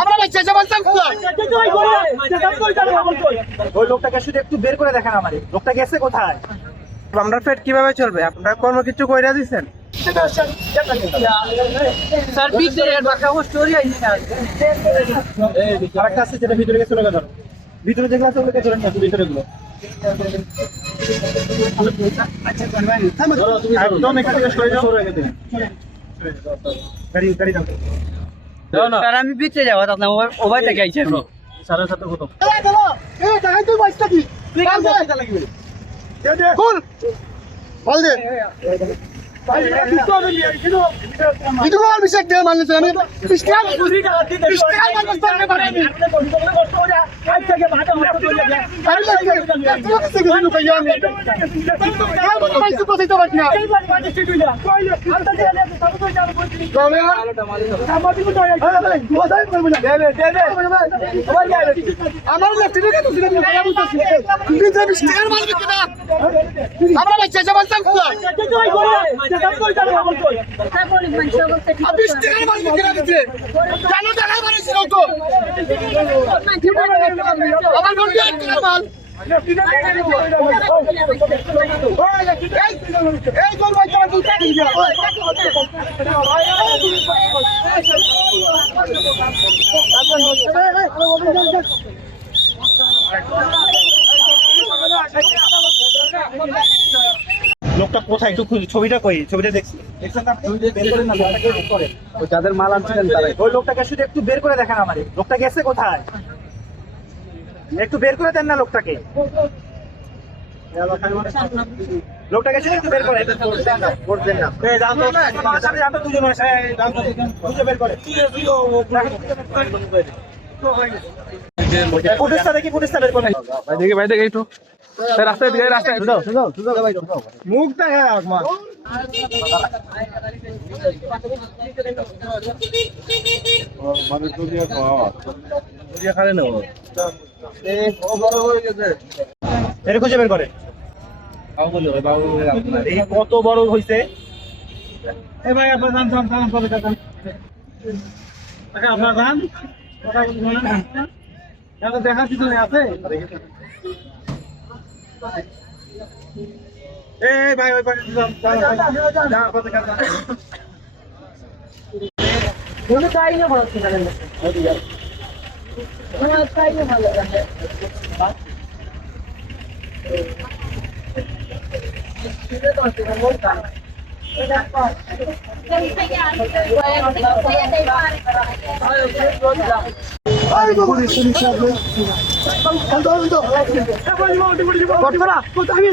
আমরা বাচ্চা এসে বলতাম ওই লোকটাকে শুধু একটু বের করে দেখেন আমারে। লোকটা গেছে কোথায়? আমরা পেট কীভাবে চলবে? আপনারা কর্ম কিছু কইরা দিচ্ছেন স্যার বিগ ঢাকা স্টোরি আইছে আরেকটা আছে যেটা ভিতরে গেছে লোকে ধরো। ভিতরে যেগুলো আছে ওগুলোকে ধরেন না ভিতরে গুলো। একদম এখান থেকে সরে যাও। সরে গেছে। গাড়ি গাড়ি দাও স্যার আমি বিচে যাব আপনার ওভার থেকে আইছে আমি সাথে কত তুই কি খুল বল দে আমার সিধা আমরা বাচ্চা আপনি মারবে কিনা জানা মারিছিল তো আমার বন্ধু একটা মাল এই বাচ্চা আমার দুধ খেয়ে গেল লোকটা কোথায়? একটু ছবিটা কই? ছবিটা দেখছি। যাদের মাল আনছিলেন ওই লোকটাকে শুধু একটু বের করে দেখেন আমারে। লোকটা গেছে কোথায়? একটু বের করে দেন না লোকটাকে। লোকটাকে শুধু একটু বের করে। এই, যান তো, আমার তো তো, করে। পুলিশটা দেখি পুলিশটা বের করে ভাই দেখি ভাই দেখি রাস্তায় রাস্তায় মা এটা খুঁজে বের করে। এই কত বড় হইছে? এ ভাই আপনার দাম দাম দাম কত টাকা টাকা আপনার দাম দেখা কিছু আছে? এই ভাই ওই পাশে দাম দাম দাম কত টাকা কোনো তাই না ভালো ছিল না কোনো তাই না ভালো লাগে কোথায় আমি